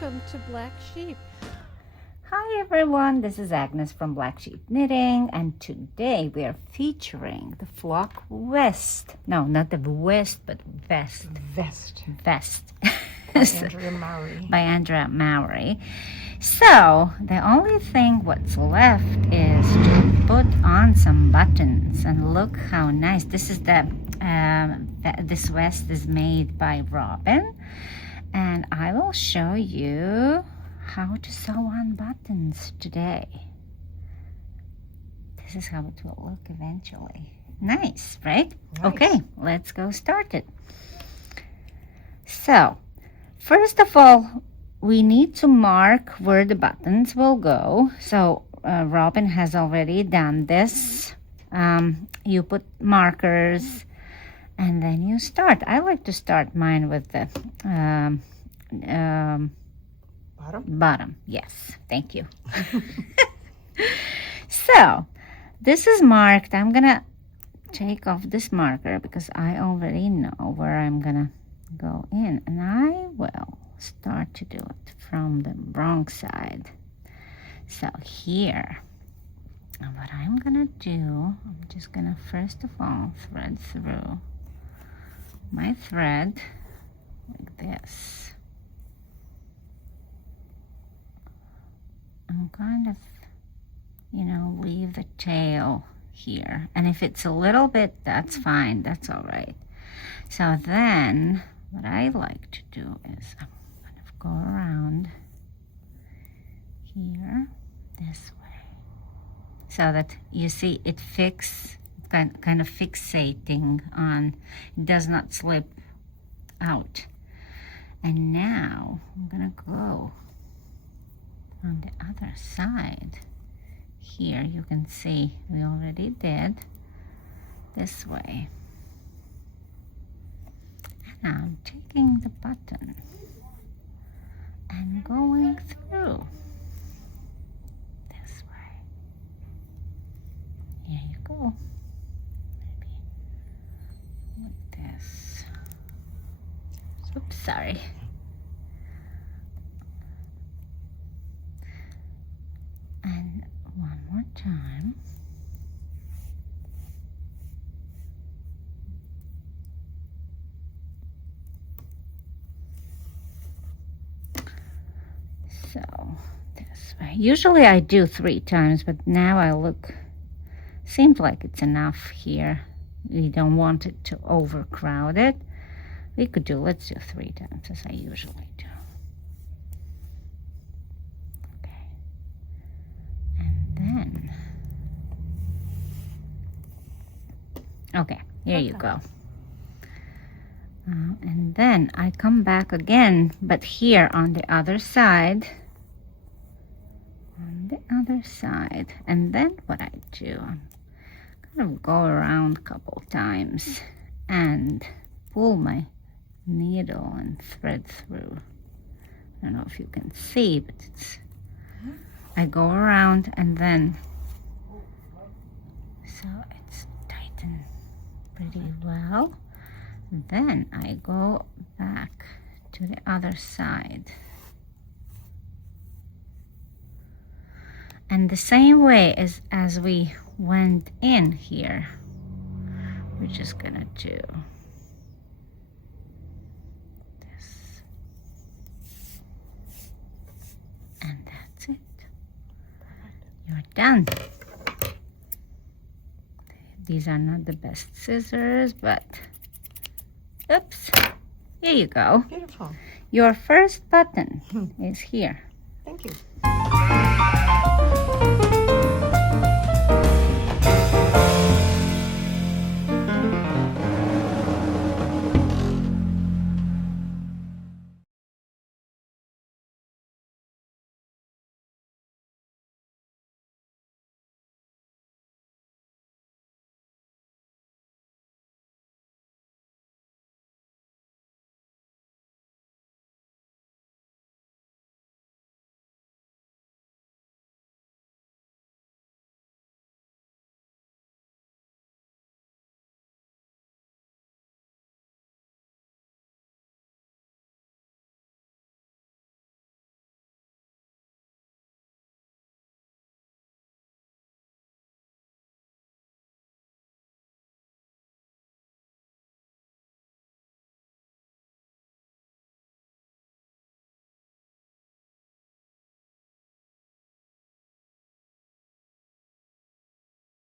Welcome to Black Sheep. Hi everyone, this is Agnes from Black Sheep Knitting, and today we are featuring the flock vest. No, not the west, but vest. Vest. Vest. By Andrea Mowry. By Andrea Mowry. So, the only thing what's left is to put on some buttons, and look how nice. This is this vest is made by Robin, and I will show you how to sew on buttons today. This is how it will look eventually. Nice, right? Nice. Okay, let's go start it. So, first of all, we need to mark where the buttons will go. So, Robin has already done this. You put markers and then you start. I like to start mine with the bottom. Yes, thank you. So, this is marked. I'm gonna take off this marker because I already know where I'm gonna go in, and I will start to do it from the wrong side. So here, what I'm gonna do, I'm just gonna first of all thread through my thread like this. I'm kind of, leave the tail here. And if it's a little bit, that's fine. That's all right. So then what I like to do is I'm going to go around here this way so that you see it kind of fixating on, it does not slip out. And now I'm going to go on the other side. Here you can see we already did this way. And I'm taking the button and going through this way. Here you go. Maybe like this. Oops, sorry. And one more time. So this way. Usually I do 3 times, but now seems like it's enough here. We don't want it to overcrowd it. Let's do 3 times as I usually do. Okay, here you go. And then I come back again, but here on the other side. And then what I do, I kind of go around a couple times and pull my needle and thread through. I don't know if you can see, but I go around and then, so it's tightened pretty well. Then I go back to the other side. And the same way as we went in here, we're just gonna do this. And that's it. You're done. These are not the best scissors, but oops, here you go. Beautiful. Your first button is here. Thank you.